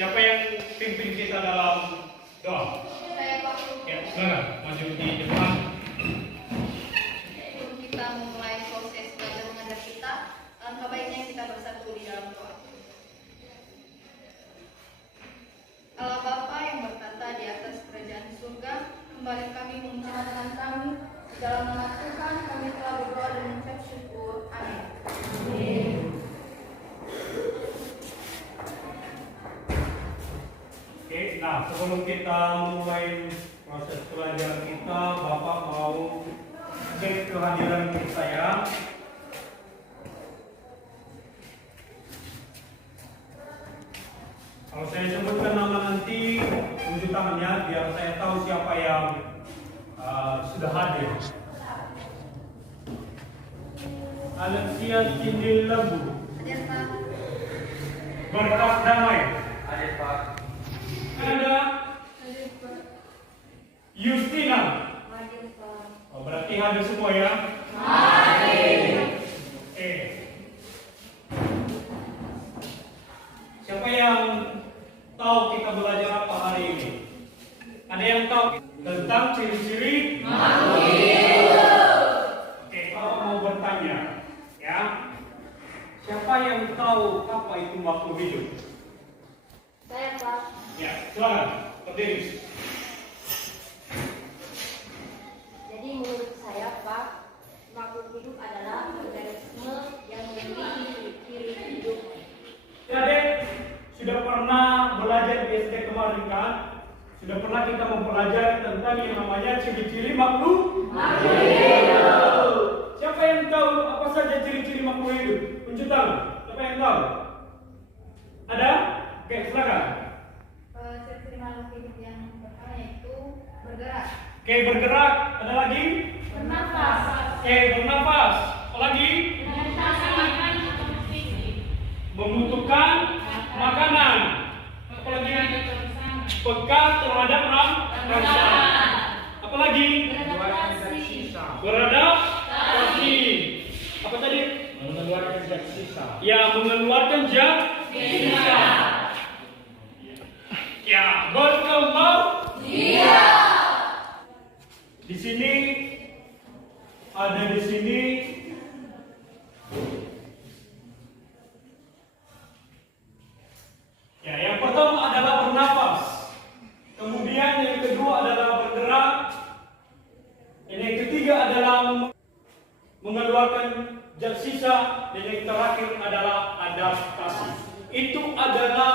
Siapa yang pimpin kita dalam doa? Saya Pak. Ya, silakan maju di depan. Sebelum kita memulai proses belajar mengajar kita, alangkah baiknya kita bersatu di dalam doa. Allah Bapa yang bertata di atas kerajaan surga, kembali kami mengucapkan kami di dalam nama Tuhan kami telah berdoa dan mengucap syukur. Amin. Oke, nah sebelum kita mulai proses pelajaran kita, Bapak mau cek kehadiran kita ya. Kalau saya sebutkan nama nanti, tunjuk tangannya biar saya tahu siapa yang sudah hadir. Alexia Cindil Lembu. Hadir Pak. Berkat Damai. Hadir Pak. Ada Hadir Pak. Justina. Hadir Pak. Oh, berarti hadir semua ya? Hadir. Oke. Siapa yang tahu kita belajar apa hari ini? Ada yang tahu tentang ciri-ciri makhluk hidup? Oke, kalau mau bertanya, ya. Siapa yang tahu apa itu makhluk hidup? Saya Pak. Ya, silakan berdiri. Jadi menurut saya Pak, makhluk hidup adalah organisme yang memiliki ciri hidup. Jadi sudah pernah belajar di SD kemarin kan? Sudah pernah kita mempelajari tentang yang namanya ciri-ciri makhluk hidup. Siapa yang tahu apa saja ciri-ciri makhluk hidup? Tunjuk tangan. Siapa yang tahu? Ada? Oke, silakan. Ciri-ciri makhluk hidup yang pertama yaitu bergerak. Oke, bergerak. Ada lagi? Bernafas. Oke, bernafas. Apa lagi? Membutuhkan makanan. Apa lagi? Peka terhadap rasa. Apa lagi? Beradaptasi. Apa tadi? Mengeluarkan zat sisa. Ya, mengeluarkan zat sisa. Ya, berkembang. Iya. Di sini ada di sini. Ya, yang pertama adalah bernafas. Kemudian yang kedua adalah bergerak. Dan yang ketiga adalah mengeluarkan zat sisa. Dan yang terakhir adalah adaptasi. Itu adalah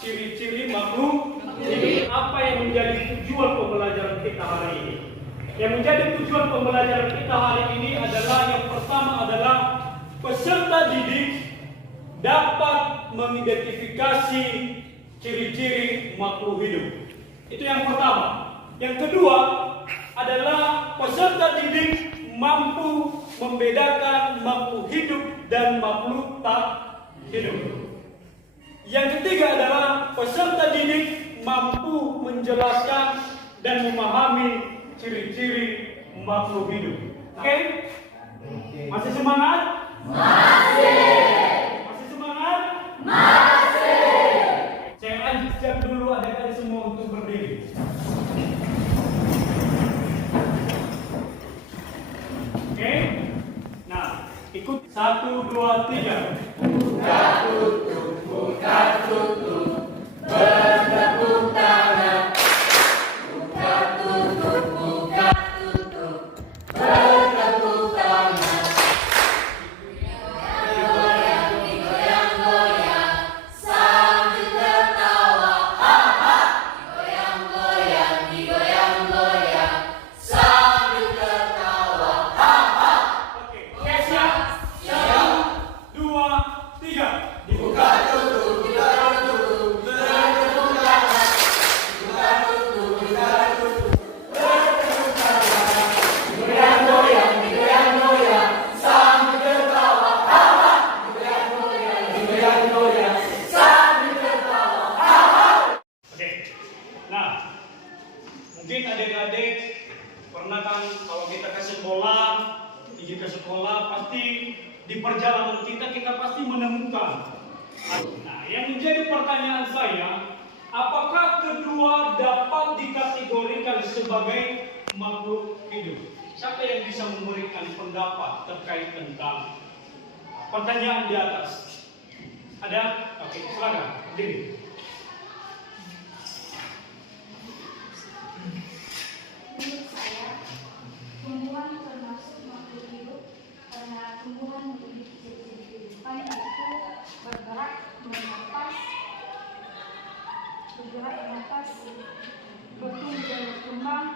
ciri-ciri makhluk hidup. Apa yang menjadi tujuan pembelajaran kita hari ini? Yang menjadi tujuan pembelajaran kita hari ini adalah yang pertama adalah peserta didik dapat mengidentifikasi ciri-ciri makhluk hidup. Itu yang pertama. Yang kedua adalah peserta didik mampu membedakan makhluk hidup dan makhluk tak hidup. Yang ketiga adalah peserta didik mampu menjelaskan dan memahami ciri-ciri makhluk hidup. Oke? Masih semangat? Masih semangat? Saya ajak dulu adik-adik semua untuk berdiri. Oke? Nah, ikut 1, 2, 3. Buka tutup, bertepuk tangan. Buka tutup, bertepuk tangan. Digoyang-goyang, sambil tertawa. Digoyang-goyang, sambil tertawa. Oke, siap? 1, 2, 3. Buka tutup, dikategorikan sebagai makhluk hidup. Siapa yang bisa memberikan pendapat terkait tentang pertanyaan di atas? Ada? Oke, silakan. Berdiri. Menurut saya, tumbuhan termasuk makhluk hidup karena tumbuhan memiliki ciri-ciri kehidupan yaitu bergerak, bernapas, bertumbuh dan berkembang,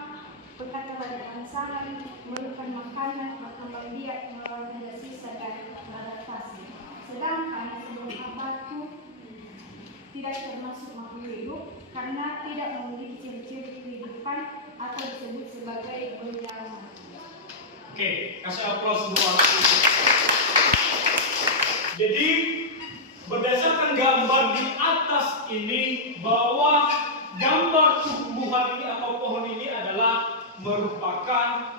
berkata pada pasangan, memerlukan makanan, berkembang biak, mengeluarkan zat sisa dan beradaptasi. Sedangkan sebelum batu tidak termasuk makhluk hidup karena tidak memiliki ciri-ciri kehidupan atau disebut sebagai benda mati. Oke, kasih aplaus dulu. Jadi berdasarkan gambar di atas ini bahwa gambar tumbuhan ini atau pohon ini adalah merupakan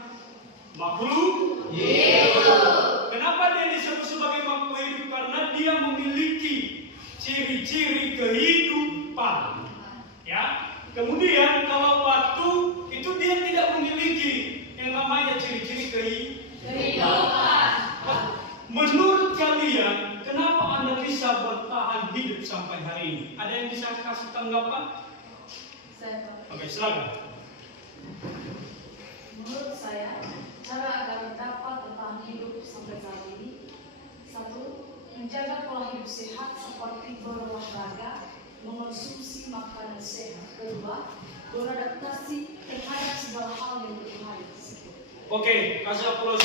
makhluk hidup. Kenapa dia disebut sebagai makhluk hidup? Karena dia memiliki ciri-ciri kehidupan. Ya. Kemudian kalau batu itu dia tidak memiliki yang namanya ciri-ciri kehidupan. Menurut kalian, kenapa Anda bisa bertahan hidup sampai hari ini? Ada yang bisa kasih tanggapan? Oke, silakan. Menurut saya, cara agar dapat bertahan hidup sampai saat ini, 1. Menjaga pola hidup sehat seperti berolahraga, mengonsumsi makanan sehat. 2. Beradaptasi terhadap segala hal yang berpengaruh. Oke, kasih aplaus.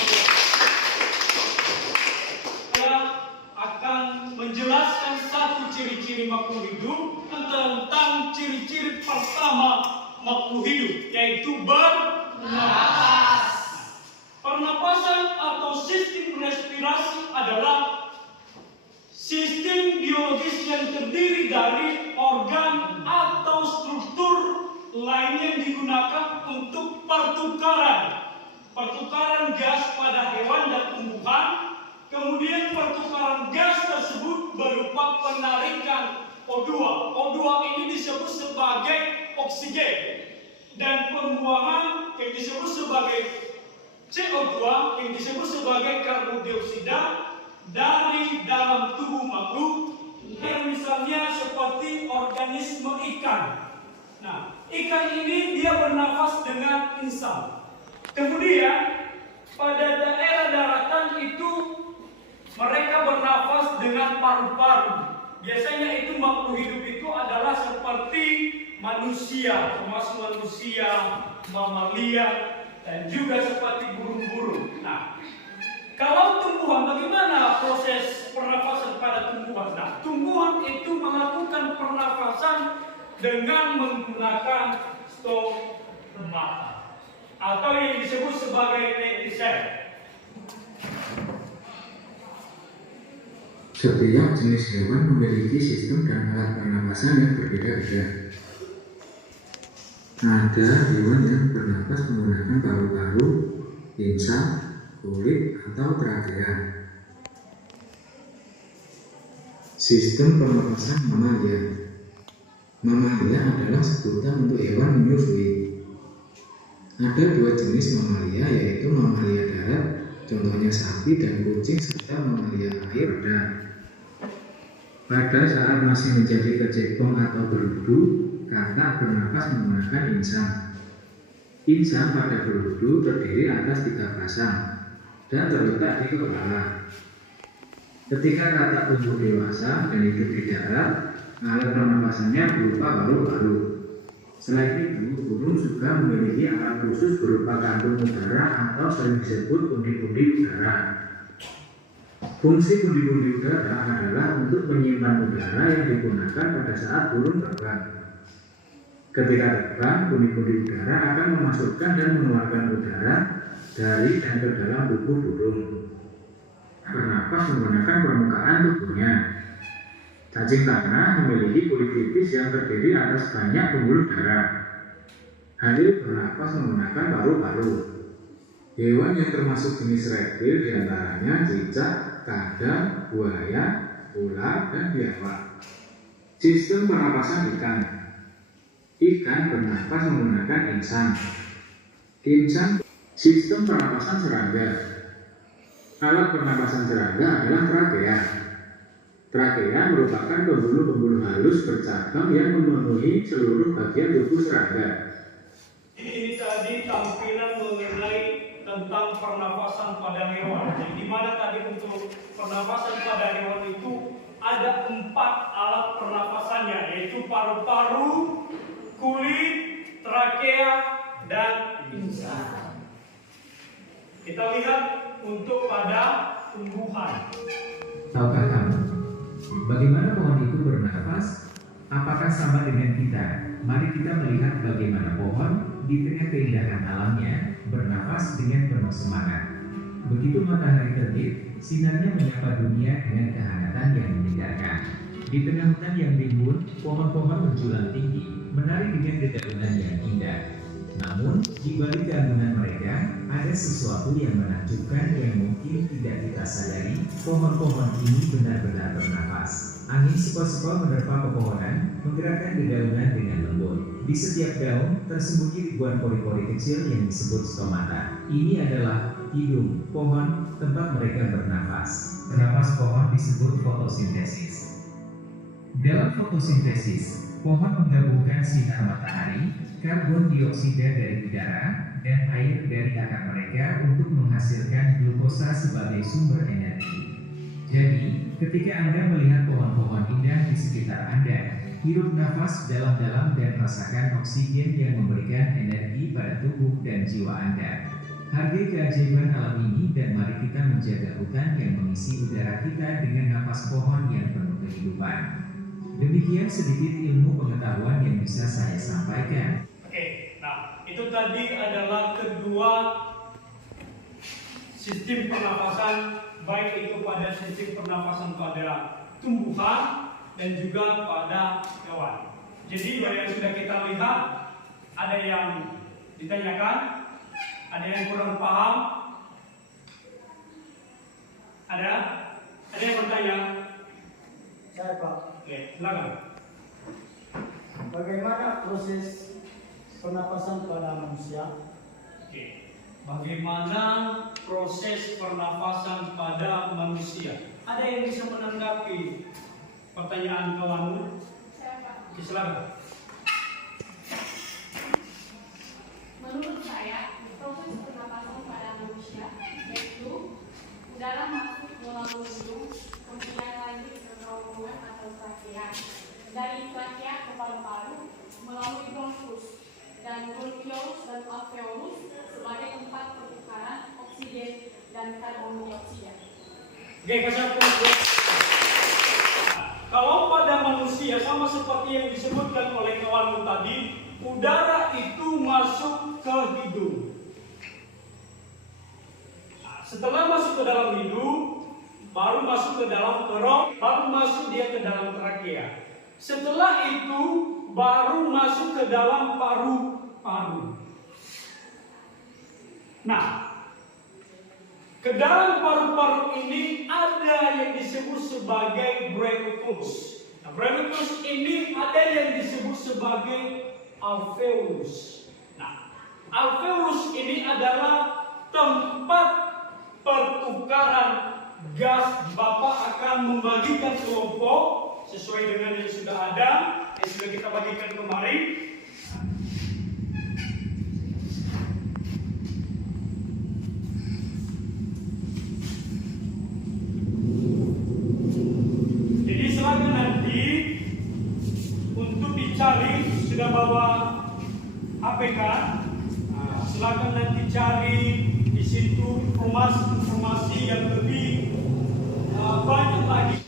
Saya akan menjelaskan satu ciri-ciri makhluk hidup tentang ciri-ciri pertama makhluk hidup, yaitu bernapas. Pernapasan atau sistem respirasi adalah sistem biologis yang terdiri dari organ atau struktur lain yang digunakan untuk pertukaran gas pada hewan dan tumbuhan. Kemudian pertukaran gas tersebut berupa penarikan O2. O2 ini disebut sebagai oksigen dan pembuangan yang disebut sebagai CO2 yang disebut sebagai karbon dioksida dari dalam tubuh makhluk yang misalnya seperti organisme ikan. Nah, ikan ini dia bernafas dengan insang. Kemudian pada daerah daratan itu mereka bernafas dengan paru-paru. Biasanya itu makhluk hidup itu adalah seperti manusia, termasuk manusia, mamalia, dan juga seperti burung-burung. Nah, kalau tumbuhan, bagaimana proses pernafasan pada tumbuhan? Nah, tumbuhan itu melakukan pernafasan dengan menggunakan stomata atau yang disebut sebagai netizen. Setiap jenis hewan memiliki sistem dan alat pernapasan yang berbeda-beda. Ada hewan yang bernapas menggunakan paru-paru, insang, kulit, atau trakea. Sistem pernapasan mamalia. Mamalia adalah sebutan untuk hewan menyusui. Ada dua jenis mamalia, yaitu mamalia darat, contohnya sapi dan kucing, serta mamalia air dan pada saat masih menjadi kecebong atau berudu, kakak bernapas menggunakan insang. Insang pada berudu terdiri atas 3 pasang dan terletak di kepala. Ketika kakak tumbuh dewasa dan hidup di darat, alat pernapasannya berupa paru-paru. Selain itu, burung juga memiliki alat khusus berupa kantung udara atau sering disebut pundi-pundi udara. Fungsi pundi-pundi udara adalah untuk menyimpan udara yang digunakan pada saat burung terbang. Ketika terbang, pundi-pundi udara akan memasukkan dan mengeluarkan udara dari dan ke dalam tubuh burung. Bernapas menggunakan permukaan tubuhnya. Cacing tanah memiliki kulit tipis yang terdiri atas banyak pembuluh darah. Halil bernapas menggunakan paru-paru. Hewan yang termasuk jenis reptil diantaranya cicak, kadal, buaya, ular, dan biawak. Sistem pernapasan ikan. Ikan bernafas menggunakan insang. Insang sistem pernapasan serangga. Alat pernapasan serangga adalah trakea. Trakea merupakan pembuluh-pembuluh halus bercabang yang memenuhi seluruh bagian tubuh serangga. Ini tadi tampilan mengenai tentang pernafasan pada hewan. Jadi di mana tadi untuk pernafasan pada hewan itu ada 4 alat pernafasannya, yaitu paru-paru, kulit, trakea, dan insang. Kita lihat untuk pada tumbuhan. Tahukah kamu bagaimana pohon itu bernafas? Apakah sama dengan kita? Mari kita melihat bagaimana pohon di tengah keindahan alamnya bernafas dengan penuh semangat. Begitu matahari terbit, sinarnya menyapa dunia dengan kehangatan yang menyegarkan. Di tengah hutan yang rimbun, pohon-pohon menjulang tinggi, menari dengan dedaunan yang indah. Namun, di balik keagungan mereka, ada sesuatu yang menakjubkan yang mungkin tidak kita sadari. Pohon-pohon ini benar-benar bernafas. Angin sepoi-sepoi menerpa pepohonan, menggerakkan dedaunan dengan lembut. Di setiap daun, tersembunyi ribuan pori-pori kecil yang disebut stomata. Ini adalah hidung pohon, tempat mereka bernafas. Napas pohon disebut fotosintesis. Dalam fotosintesis, pohon menggabungkan sinar matahari, karbon dioksida dari udara, dan air dari akar mereka untuk menghasilkan glukosa sebagai sumber energi. Jadi, ketika Anda melihat pohon-pohon indah di sekitar Anda, hirup nafas dalam-dalam dan rasakan oksigen yang memberikan energi pada tubuh dan jiwa Anda. Hargai keajaiban alam ini dan mari kita menjaga hutan yang mengisi udara kita dengan napas pohon yang penuh kehidupan. Demikian sedikit ilmu pengetahuan yang bisa saya sampaikan. Oke, nah itu tadi adalah kedua sistem pernafasan, baik itu pada sistem pernafasan pada tumbuhan dan juga pada hewan. Jadi yang sudah kita lihat, ada yang ditanyakan, ada yang kurang paham, ada yang bertanya. Saya Pak, Oke, silakan. bagaimana proses pernapasan pada manusia? Oke. Bagaimana proses pernafasan pada manusia? Ada yang bisa menanggapi pertanyaan kawanmu? Oke, silakan. Menurut saya, proses pernapasan pada manusia yaitu udara masuk melalui hidung, kemudian lanjut ke kerongkongan atau trakea. Dari trakea ke paru-paru melalui bronkus dan bronchiolus dan alveolus sebagai tempat pertukaran oksigen dan karbon dioksida. Oke, kasih kalau pada manusia sama seperti yang disebutkan oleh kawanmu tadi, udara itu masuk ke hidung. Nah, setelah masuk ke dalam hidung, baru masuk ke dalam kerong, baru masuk dia ke dalam trakea. Setelah itu baru masuk ke dalam paru-paru. Nah, ke dalam paru-paru ini ada yang disebut sebagai bronchus. Nah, bronchus ini ada yang disebut sebagai alveolus. Nah, alveolus ini adalah tempat pertukaran gas. Bapak akan membagikan kelompok sesuai dengan yang sudah ada, yang sudah kita bagikan kemarin. Jadi silakan nanti untuk dicari, sudah bawa HP kan? Nah, silakan nanti cari di situ informasi yang lebih banyak lagi.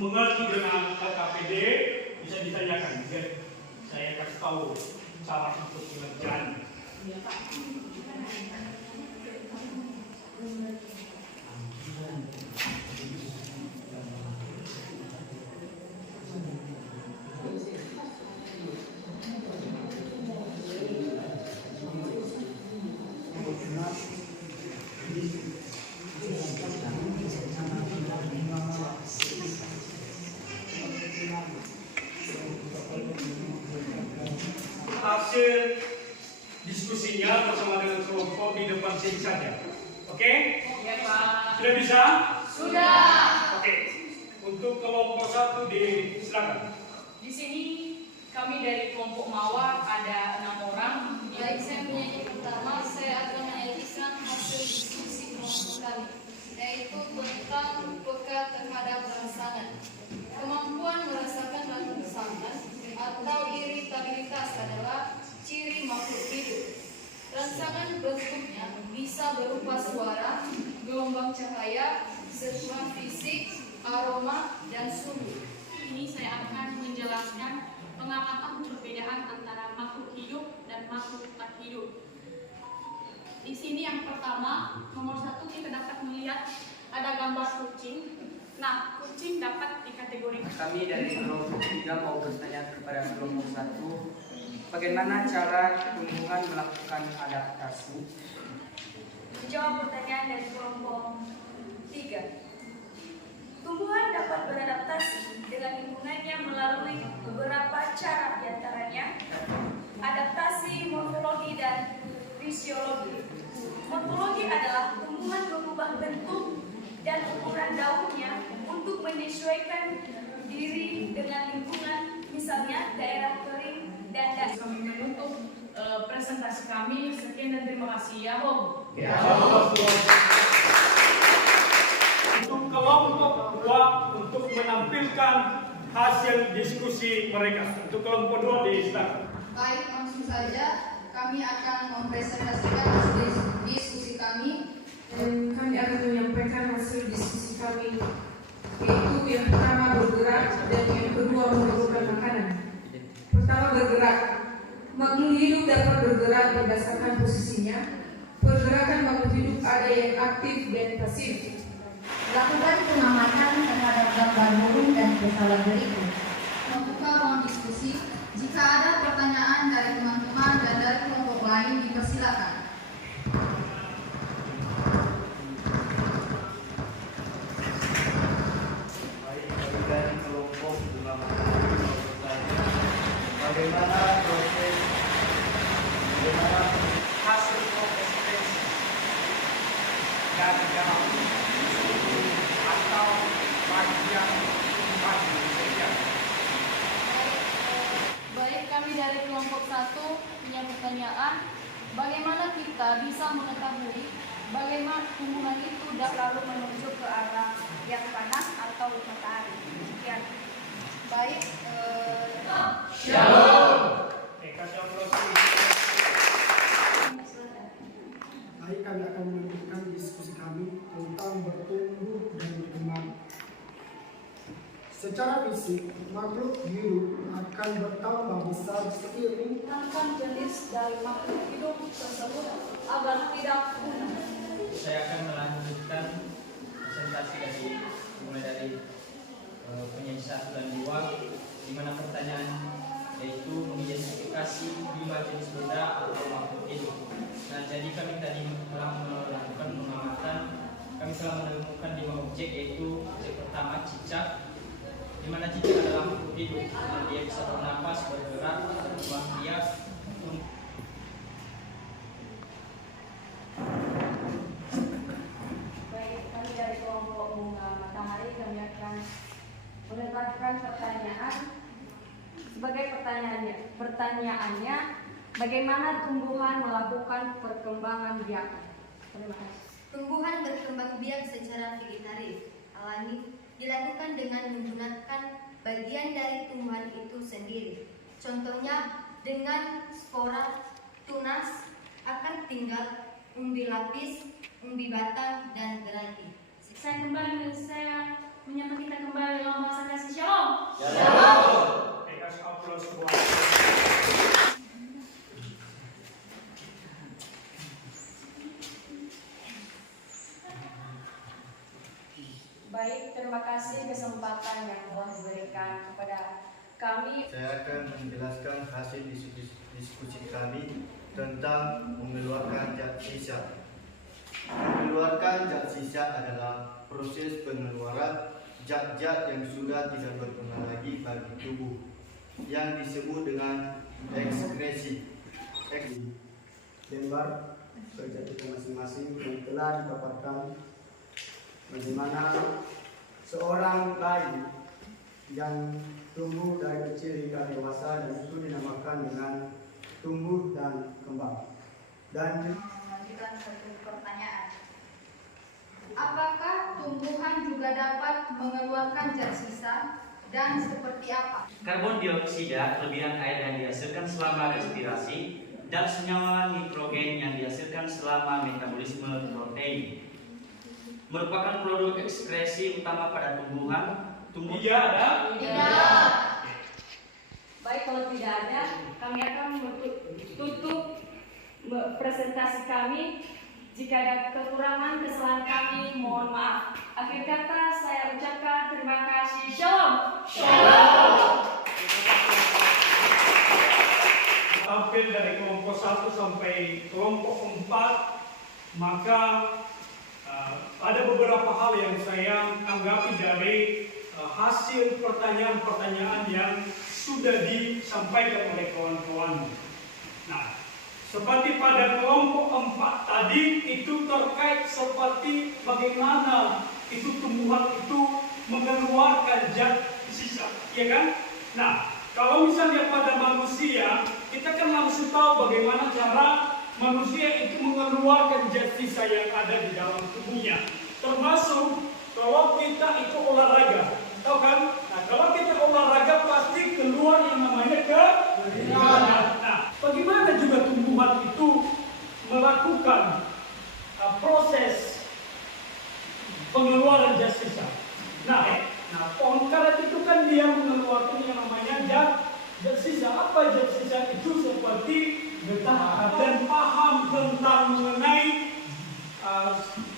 mengerti dengan KKPD bisa ditanyakan. Biar saya kasih tahu cara untuk pengerjaan. Hasil diskusinya bersama dengan kelompok di depan sini saja. Oke? Ya, Pak. Sudah bisa? Sudah. Oke. Untuk kelompok 1 silakan. Di sini kami dari kelompok Mawar ada 6 orang. Baik, saya menyanyi pertama, saya akan menyajikan hasil diskusi kelompok kami, yaitu tentang peka terhadap rangsangan. Kemampuan merasakan rangsangan atau iritabilitas adalah ciri makhluk hidup. Rangsangan bentuknya bisa berupa suara, gelombang cahaya, sentuhan fisik, aroma, dan suhu. Ini saya akan menjelaskan pengamatan perbedaan antara makhluk hidup dan makhluk tak hidup. Di sini yang pertama, nomor 1 kita dapat melihat ada gambar kucing. Nah, kucing dapat dikategorikan. Kami dari kelompok 3 mau bertanya kepada kelompok 1, bagaimana cara tumbuhan melakukan adaptasi? Menjawab pertanyaan dari kelompok 3. Tumbuhan dapat beradaptasi dengan lingkungannya melalui beberapa cara, diantaranya adaptasi morfologi dan fisiologi. Morfologi adalah tumbuhan mengubah bentuk dan ukuran daunnya untuk menyesuaikan diri dengan lingkungan, misalnya daerah kering dan dasar. Kami menutup presentasi kami. Sekian dan terima kasih. Ya, Om. Untuk kelompok 2 untuk menampilkan hasil diskusi mereka. Untuk kelompok 2 silakan. Baik, langsung saja kami akan mempresentasikan hasil diskusi kami. Kami akan menyampaikan hasil diskusi kami, yaitu yang pertama bergerak dan yang kedua memerlukan makanan. Pertama bergerak. Makhluk hidup dapat bergerak berdasarkan posisinya. Pergerakan makhluk hidup ada yang aktif dan pasif. Lakukan pengamatan terhadap gambar burung dan pesawat berikut. Membuka ruang diskusi. Jika ada pertanyaan dari teman-teman dan dari kelompok lain, dipersilakan. Baik, kami dari kelompok bunga matahari mau bertanya, bagaimana hasil proses tes gagal atau bagian saja? Baik, kami dari kelompok 1 punya pertanyaan. Bagaimana kita bisa mengetahui bagaimana tumbuhan itu Lalu menuju ke arah yang panas atau matahari. Sekian. baik? Baik, kami akan melanjutkan diskusi kami tentang bertumbuh dan berkembang. Secara fisik, makhluk hidup akan bertambah besar seiring jenis dari makhluk hidup tersebut agar tidak punah. Saya akan melanjutkan presentasi mulai dari penyanyi 1 dan 2, di mana pertanyaan yaitu mengidentifikasi 5 jenis benda atau makhluk hidup. Nah, jadi kami tadi telah melakukan pengamatan. Kami telah menemukan 5 objek, yaitu objek pertama cicak, di mana cicak adalah makhluk hidup. Dia bisa bernapas, bergerak, berkembang biak. Baik, kami dari kelompok bunga matahari kami akan menetapkan pertanyaan. Sebagai pertanyaannya, bagaimana tumbuhan melakukan perkembangan biak? Terima kasih. Tumbuhan berkembang biak secara vegetatif alami dilakukan dengan menggunakan bagian dari tumbuhan itu sendiri. Contohnya dengan spora, tunas, akar tinggal, umbi lapis, umbi batang, dan gerati. Saya menyapa kita kembali dalam bahasa kasih shalom. Oke, kasih aplaus buat. Baik, terima kasih kesempatan yang telah diberikan kepada kami. Saya akan menjelaskan hasil diskusi kami tentang mengeluarkan zat sisa. Mengeluarkan zat sisa adalah proses pengeluaran zat-zat yang sudah tidak berguna lagi bagi tubuh, yang disebut dengan ekskresi. Lembar kerja kita masing-masing yang telah dipaparkan bagaimana seorang bayi yang tumbuh dari kecil hingga dewasa, dan itu dinamakan dengan tumbuh dan kembang. Dan mengajukan satu pertanyaan. Apakah tumbuhan juga dapat mengeluarkan zat sisa dan seperti apa? Karbon dioksida, kelebihan air yang dihasilkan selama respirasi, dan senyawa nitrogen yang dihasilkan selama metabolisme protein merupakan produk ekskresi utama pada tumbuhan. Tidak ada? Tidak. Baik, kalau tidak ada, kami akan tutup presentasi kami. Jika ada kekurangan, kesalahan kami, mohon maaf. Akhir kata, saya ucapkan terima kasih. Shalom. Tampil dari kelompok 1 sampai kelompok 4, maka ada beberapa hal yang saya anggapi dari hasil pertanyaan-pertanyaan yang sudah disampaikan oleh kawan-kawan. Nah, seperti pada kelompok 4 tadi, itu terkait seperti bagaimana itu tumbuhan itu mengeluarkan zat sisa, ya kan? Nah, kalau misalnya pada manusia, kita kan langsung tahu bagaimana cara manusia itu mengeluarkan zat sisa yang ada di dalam tubuhnya. Termasuk kalau kita itu olahraga, tahu kan? Nah, kalau kita olahraga pasti keluar yang namanya keringat. Nah, bagaimana juga tumbuhan itu melakukan proses pengeluaran zat sisa? Nah, pohon karet itu kan dia mengeluarkan yang namanya zat sisa. Apa zat sisa itu? Seperti dan paham tentang mengenai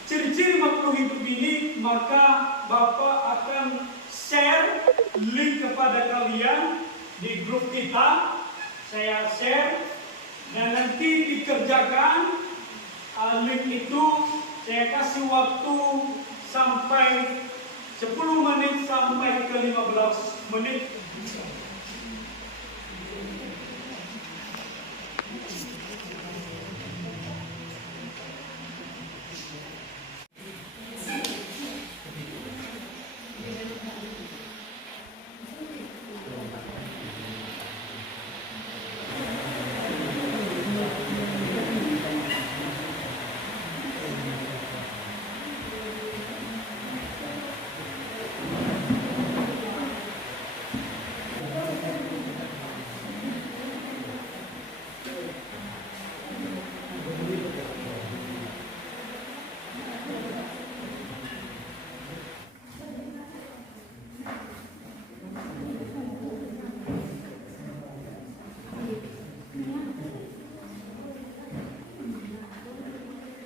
ciri-ciri makhluk hidup ini, maka Bapak akan share link kepada kalian di grup kita. Saya share dan nanti dikerjakan link itu. Saya kasih waktu sampai 10 menit sampai ke 15 menit.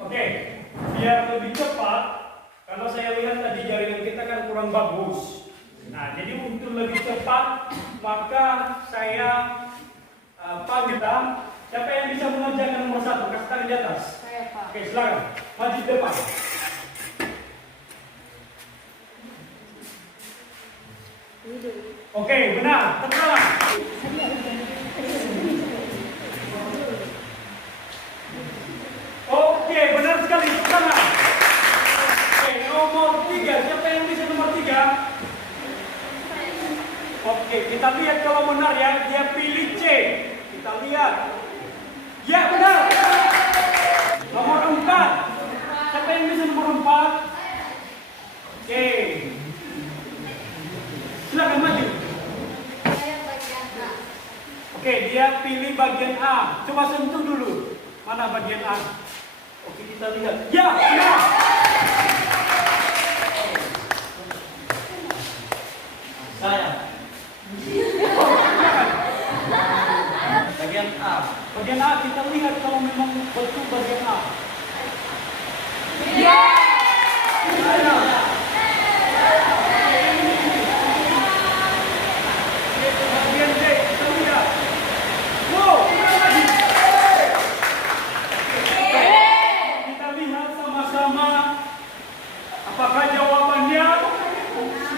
Oke, biar lebih cepat, kalau saya lihat tadi jaringan kita kan kurang bagus. Nah, jadi untuk lebih cepat, maka saya panggil. Siapa yang bisa mengerjakan nomor 1? Kasih tangan di atas. Saya, Pak. Oke, silakan. Maju ke depan. Oke, benar. Tersalah. Oke, benar sekali. Tersalah. Oke, nomor 3. Siapa yang bisa nomor 3? Oke, kita lihat kalau benar ya. Dia pilih C. Kita lihat. Ya, benar. Nomor 4. Siapa yang bisa nomor 4? Oke. Silakan maju. Saya bagian A. Oke, dia pilih bagian A. Coba sentuh dulu. Mana bagian A? Oke, kita lihat. Ya, benar.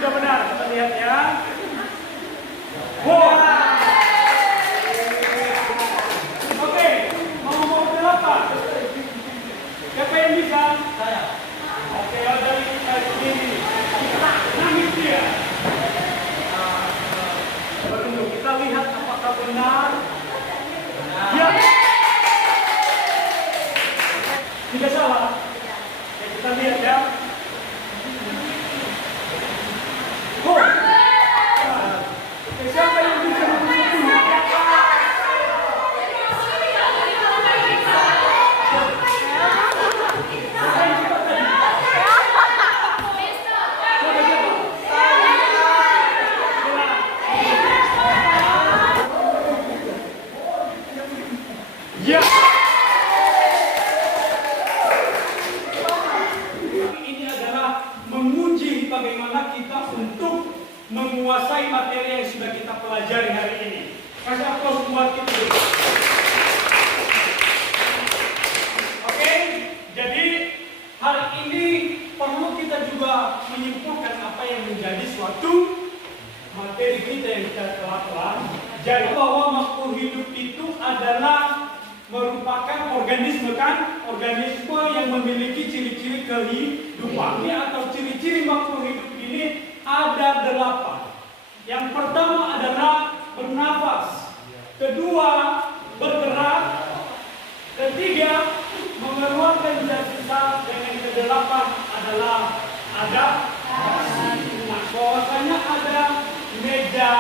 Sudah benar, kita lihat ya. Wow. Oke, mau berapa? Siapa yang bisa? Saya. Oke, dari ini. Nangis dia. Kita lihat apakah benar. Ya. Tidak salah. Oke, kita lihat ya. Oh. Siapa yang bisa ya. Ini adalah menguji bagaimana kita untuk menguasai materi yang sudah kita pelajari hari ini. Kasih aplaus buat kita. Oke, jadi hari ini perlu kita juga menyimpulkan apa yang menjadi suatu materi kita yang kita telah pelajari, bahwa makhluk hidup itu adalah merupakan organisme kan, organisme yang memiliki ciri-ciri kehidupan. Atau ciri-ciri makhluk hidup ini ada 8. Yang pertama adalah bernafas, kedua bergerak, ketiga mengeluarkan zat sisa, dan yang ke-8 adalah adaptasi. Nah, bahwasanya ada meja,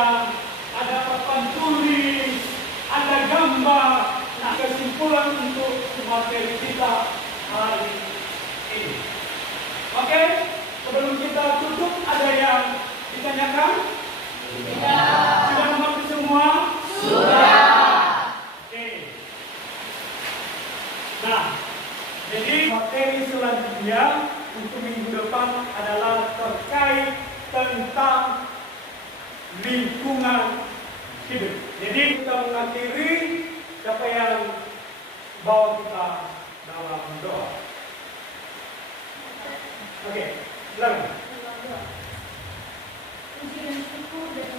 ada papan tulis, ada gambar. Nah, kesimpulan untuk materi kita hari ini. Oke, sebelum kita tutup, ada yang ditanyakan? Tidak. Sudah mengerti semua? Sudah. Oke. Nah, jadi materi selanjutnya untuk minggu depan adalah terkait tentang lingkungan hidup. Jadi kita mengakhiri. Siapa yang bawa kita dalam doa? Oke, silakan. Puji dan syukur dan